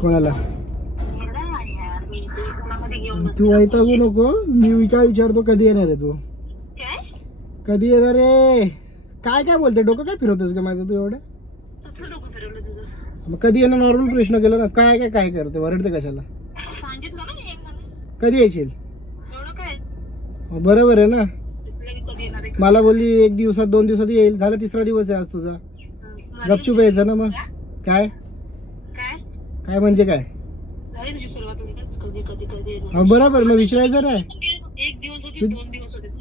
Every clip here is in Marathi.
कोणाला? तू वैतागू नको. मी काय विचारतो कधी येणार आहे तू? कधी येणार रे? काय काय बोलते? डोकं काय फिरवतोस का माझं तू एवढं? मग कधी येणार? नॉर्मल प्रश्न केला ना. काय काय काय करते? वरडते कशाला? कधी येशील? बरोबर आहे ना. मला बोलली 1 दिवसात 2 दिवसात येईल. झालं 3रा दिवस आहे आज तुझा. गपचूप यायचं ना. मग काय काय म्हणजे काय? बरोबर. मग विचारायचं नाही.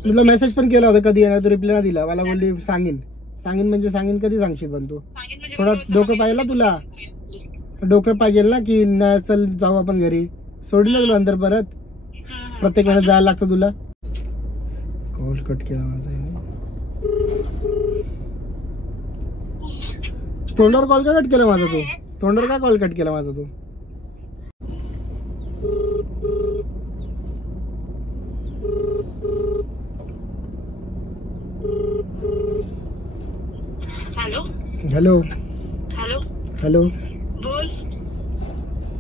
तुला मेसेज पण केला होता कधी येणार, तू रिप्लाय नाही दिला. मला बोलली सांगेन म्हणजे सांगेन. कधी सांगशील? पण तू थोडा डोकं पाहिजे ना. तुला डोकं पाहिजे ना की नाही चल जाऊ आपण घरी. सोडून ना तुला नंतर परत प्रत्येक वेळेस जायला लागतं तुला. कॉल कट केला माझा. तोंडावर कॉल का कट केला माझा तू? तोंडावर का कॉल कट केला माझा तू? Hello hello hello hello. बोल.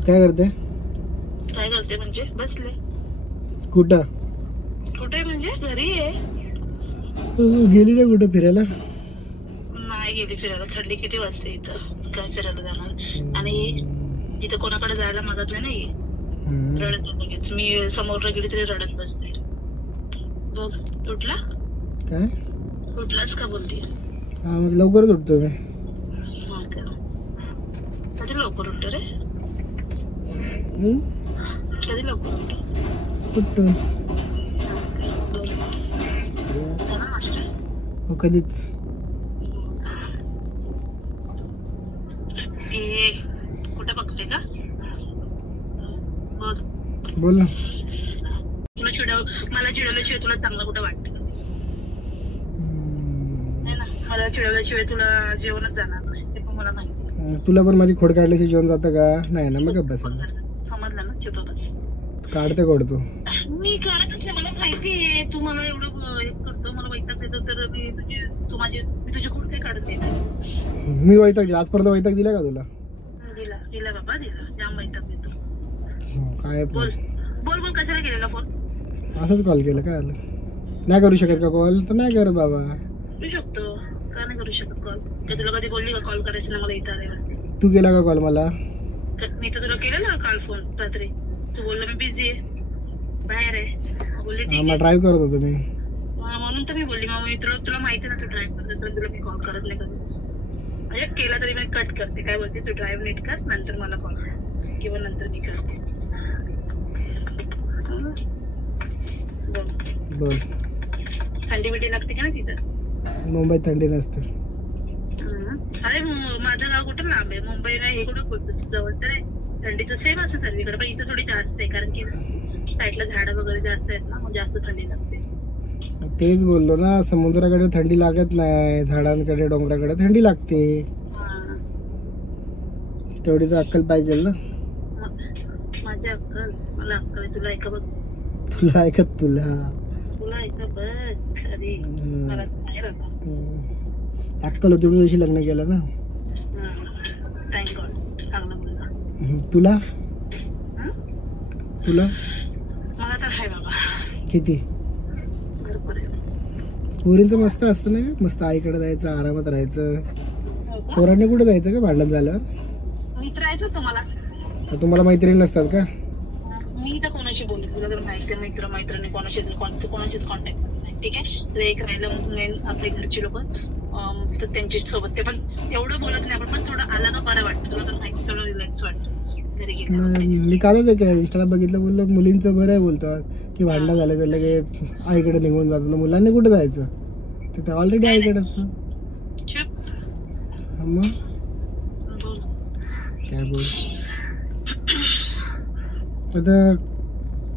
काय करते? काय करते म्हणजे? बसले. कुठं? कुठे म्हणजे? घरी आहे. गेली नाही कुठं फिरायला? नाही गेली फिरायला. थंडी किती वाजते इथं. काय फिरायला जाणार? आणि इथं कोणाकडे जायला मागतलं नाही. रडत लगेच. मी समोर गेली तरी रडत बसते. बघ उठला काय? उठलास का बोलते? हा मग लवकरच उठतो मी. कधी लवकर उठतो रे? कधी लवकर उठतो? हो कधीच. कुठे बघते का? बोल ना. तुला मला चिडवल्याशिवाय तुला चांगलं कुठं वाटतं? मला चिडवल्याशिवाय तुला जेवणच जाणार नाही. ते पण मला माहिती. तुला पण माझी खोड काढल्याशिवाय जेवण जातं का? नाही ना. मग बस समजलं ना. चुप बस. काढते कोडतो मी काढतच नाही. मला माहितीये तू मला एवढं करतो. मला वैताग देतो. तर मी तुझी खोड काय काढत नाही. मी वैताग दिला आजपर्यंत? वैताग दिला का तुला? दिला बाबा दिला. जाम वैताग देतो. काय बोल बोल बोल. कशाला केलेला फोन? असंच कॉल केला. काय आलं? नाही करू शकत का कॉल? तर नाही करत बाबा. करू शकतो. का नाही करू शकत कॉल? का तुला कधी बोलली का कॉल करायचं ना मला इथं आलेला? तू केला का कॉल मला? मी तर तुला केलं ना काल फोन रात्री. तू बोलला मी बिझी आहे, बाहेर आहे. बोलली ठीक आहे. ड्राईव्ह करत होतो मी. म्हणून तर मी बोलली. मग मी तुला माहिती ना तू ड्राईव्ह करत असेल. तुला मी कॉल करत नाही कधीच. म्हणजे केला तरी मी कट करते. काय बोलते? तू ड्राईव्ह नीट कर, नंतर मला कॉल कर किंवा नंतर मी करते. बोल. थंडी बिडी लागते का ना तिथं? मुंबईत थंडी नसते. अरे माझं गाव कुठं लांब आहे? मुंबईला हे कुठं बोलतोस? जवळ तर आहे. थंडीचं सेम असं सर्वीकडे, पण इथं थोडी जास्त आहे. कारण की साईडला झाडं वगैरे जास्त आहेत ना. मग जास्त थंडी लागते. तेच बोललो ना. समुद्राकडे थंडी लागत नाही. झाडांकडे डोंगराकडे थंडी लागते. तेवढी तर अक्कल पाहिजे ना. माझी अक्कल? मला अक्कल आहे. तुला ऐका बघ. तुला ऐकत तुला ऐका बघ. खरी मला नाही राहता. अक्कल होती दिवशी लग्न केलं ना. Thank God. चांगला मुलगा. तुला तुला मला तर आहे बाबा. किती? पोरींचं मस्त असतं ना. मस्त आईकडे जायचं, आरामात राहायचं. पोरांनी कुठे जायचं का भांडण झाल्यावर? मित्र राहायचं तुम्हाला. तुम्हाला मैत्रिणी नसतात का? मी तर कोणाशी बोलत तुला तर माहिती आहे. मित्र मैत्रिणी कोणाशीच कॉन्टॅक्ट नाही. ठीक आहे. तर एक राहिलं मेन आपले घरचे लोक, तर त्यांच्या सोबत ते पण एवढं बोलत नाही आपण. पण थोडं आला का बरं वाटतं. तुला तर माहिती, थोडं रिलॅक्स वाटतं घरी गेल्यावर. मी कालच एक इंस्टाला बघितलं. बोललं मुलींचं बरं आहे. बोलतात की भांडणं झालं तर लगेच आईकडे निघून जातात. मुलांनी कुठे जायचं? तिथे ऑलरेडी आईकडे असतं. मग काय बोल. आता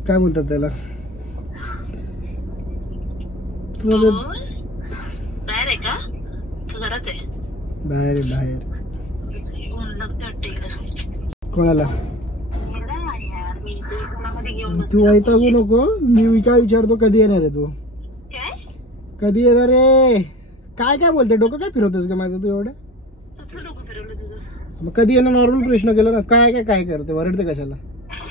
काय बोलतात त्याला? बाहेर आहे का? घरात आहे? बाहेर आहे. बाहेर कोणाला? तू वैतागू नको. मी काय विचारतो कधी येणार आहे तू? कधी येणार रे? काय काय बोलते? डोकं काय फिरवतोस का माझं तू एवढं? मग कधी येणं नॉर्मल प्रश्न केला ना, काय काय काय करते, वरडते कशाला?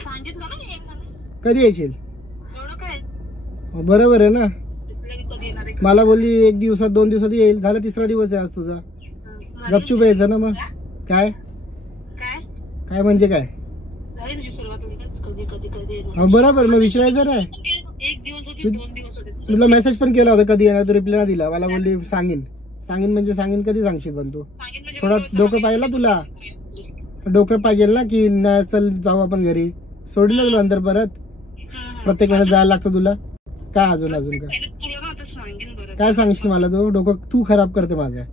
सांगितलं ना ये म्हणून. कधी येशील? एवढं काय बरोबर आहे ना. तिथलं मी कधी येणार आहे? मला बोलली 1 दिवसात 2 दिवसात येईल, झालं 3रा दिवस आहे आज तुझा. गपचूप यायचं ना मग. काय काय काय म्हणजे काय? झाली तुझी सुरुवात लगेच कधी कधी कधी येणार. बरोबर, मग विचारायचं नाही. 1 दिवस होती 2 दिवस होते. तुला मेसेज पण केला होता कधी येणार, तू रिप्लाय नाही दिला. मला बोलली सांगेन. सांगेन म्हणजे सांगेन कधी सांगशील पण तू? सांगितलं म्हणजे थोडं डोकं पाहिजे ना तुला. डोकं पाहिजे ना की नाही चल जाऊ आपण घरी. सोडून ना तुला नंतर परत प्रत्येक वेळेस जायला लागतं तुला. काय अजून अजून काय पहिले तुला ना आता सांगेन बरं. काय सांगशील मला? तू डोकं तू खराब करते माझं.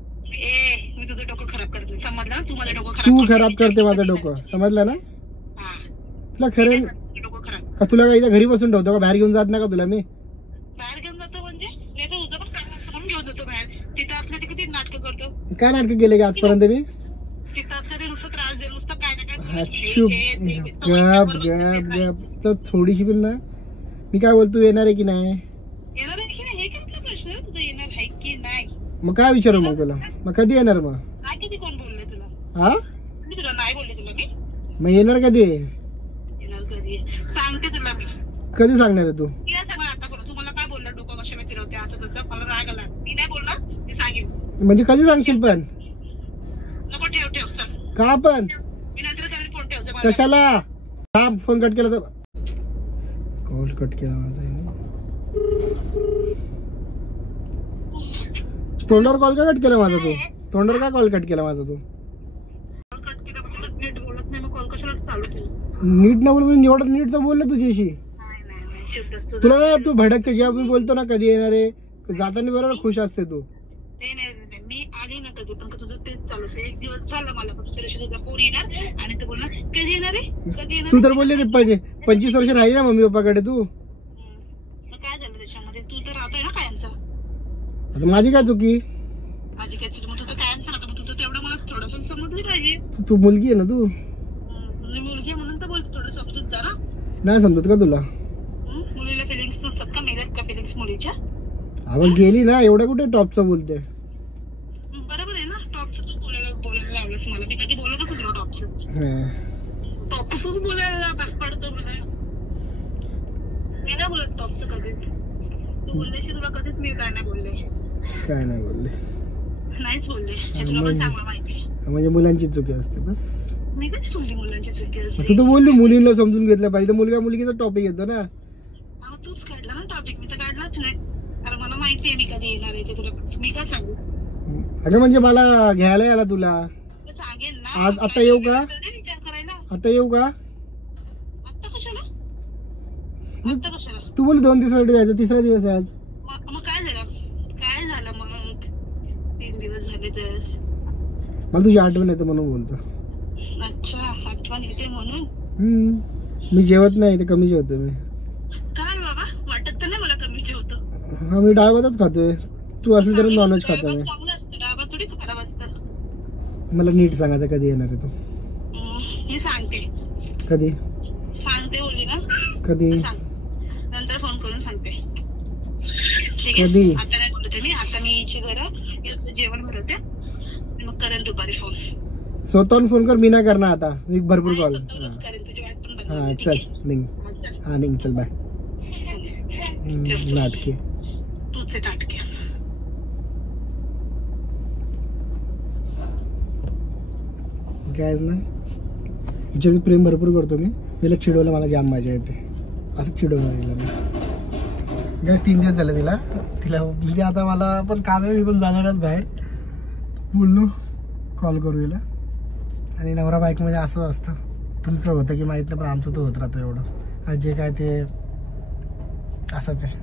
मी तुझं डोकं खराब करते, समजलं ना? तू माझं डोकं तू खराब करते माझं डोकं, समजलं ना? हा. तुला खरं डोकं खराब का? तुला काय इथं घरी बसून ठेवतो का? बाहेर घेऊन जात नाही का तुला मी? बाहेर घेऊन जातो म्हणजे नाही तर तुझं पण काम असतं म्हणून घेऊन जातो बाहेर. तिथं असलं ते किती नाटकं करतो. काय नाटकं केले का आजपर्यंत मी? तिथं असलं ते नुसतं त्रास दे, नुसतं काय ना काय चुप गप गप गप. तर थोडीशी पण ना. मी काय बोलतो, येणार आहे की नाही? येणार आहे की नाही हे काय प्रश्न आहे तुझा? येणार आहे की नाही? मग काय विचारू मग तुला? मग कधी येणार मग? नाही किती कोण बोलले तुला? हा मी तुला नाही बोलले तुला मी? मग येणार कधी? येणार कधी सांगते तुला मी. कधी सांगणार आहे तू? तिला सांगा आता कोण तुम्हाला काय बोलला डोकं कशाला फिरवते असं तसं मला राग आला. मी नाही बोलणार, मी सांगेन. म्हणजे कधी सांगशील पण? नको ठेव ठेव चल. का पण? मी नंतर करेन फोन ठेव जा. कशाला? हा फोन कट केला तर कॉल कट केला माझा. तोंडावर कॉल का कट केला माझा तू? तोंडावर का कॉल कट केला माझा तू? कट केला पण नीट बोलत नाही, मग कॉल कशाला चालू केला? नीट नाही बोलत, एवढं नीट तर बोललं तुझ्याशी. नाही नाही नाही शिफ्ट असतो. तुला ना तू भडकते जेव्हा मी बोलतो ना कधी येणार आहे, जाताना बरोबर खुश असते तू. नाही नाही नाही, मी आली ना कधी पण तुझं तेच चालू आहे. 1 दिवस झाला मला पण दुसऱ्या दिवशी तुझा फोन येणार आणि तू बोलणार कधी येणार आहे कधी येणार तू तर बोलले ते पाहिजे 25 वर्ष राहिली ना मम्मी पप्पाकडे तू. मग काय झालं त्याच्यामध्ये? तू तर राहतोय ना कायमचा. आता माझी काय चुकी? माझी काय चुकी? मग तुझं कायमचं राहतं, मग तुझं तेवढं मला थोडं पण समजलं पाहिजे. तू मुलगी आहे ना तू. मी मुलगी आहे म्हणून तर बोलतो, थोडं समजून जा ना. नाही समजत का तुला? मुलीला फिलिंग्स नसतात का? मेल्यात का फिलिंग्स मुलीच्या? आपण गेली ना, एवढं कुठे टॉपचं बोलते. बरोबर आहे ना. टॉपचं तू बोलायला लावलंस मला. मी कधी बोलत होतो तुला टॉपचं तूच बोलायला पडतो मला. मी नाही बोलत टॉपचं कधीच. तू बोलल्याशी तुला कधीच मी काय नाही बोलले. काय नाही बोलले? नाहीच बोलले, हे तुला पण चांगलं माहिती आहे. म्हणजे मुलांची चुकी असते बस. मी कधी बोलली मुलांची चुकी असते? तू तर बोलली मुलींना समजून घेतलं पाहिजे. मुलगा मुलगीचा टॉपिक येतो ना. तूच काढला ना टॉपिक, मी तर काढलाच नाही. कारण मला माहिती आहे मी कधी येणार आहे ते. तुला मी काय सांगू? अगं म्हणजे मला घ्यायला याला तुला सांगेन ना. आज. आता येऊ का? विचार करायला. आता येऊ का? आता कशाला? आता कशाला? तू बोल 2 दिवसासाठी जायचं, 3रा दिवस आहे आज. मग काय झालं? काय झालं मग? 3 दिवस झाले तर. मला तुझी आठवण येते म्हणून बोलतो. अच्छा, आठवण येते म्हणून? मी जेवत नाही, ते कमी जेवतो मी. काय बाबा, वाटत तर नाही मला कमी जेवतो. हा, मी डाळ भातच खातोय. तू असली तरी नॉनव्हेज खातो मी. चांगलं असतं, डाबा थोडी खराब असतं. मला नीट सांगा आता कधी येणार आहे तू? मी सांगते. कधी सांगते बोलली ना? कधी? नंतर फोन करून सांगते. ठीक आहे? कधी? आता नाही बोलते मी. आता मी याची जेवण भरवते, मग करेल दुपारी फोन. स्वतःहून फोन कर, मी नाही करणार आता. मी भरपूर कॉल. करेल, तुझी वाट पण हा बघते. चल निघ. हा निघ चल, बाय. नाटके तूच आहे नाटके. काय ना, हिच्यावर प्रेम भरपूर करतो मी. तिला चिडवलं, मला जाम मजा येते. असं चिडवलं तिला मी. काय 3 दिवस झाले तिला म्हणजे आता मला पण काम आहे, मी पण जाणारच बाहेर. बोललो कॉल करू हिला. आणि नवरा बाईक म्हणजे असंच असतं. तुमचं होतं की माहीत नाही, पण आमचं तो होत राहतो एवढं. आज जे काय ते असंच आहे.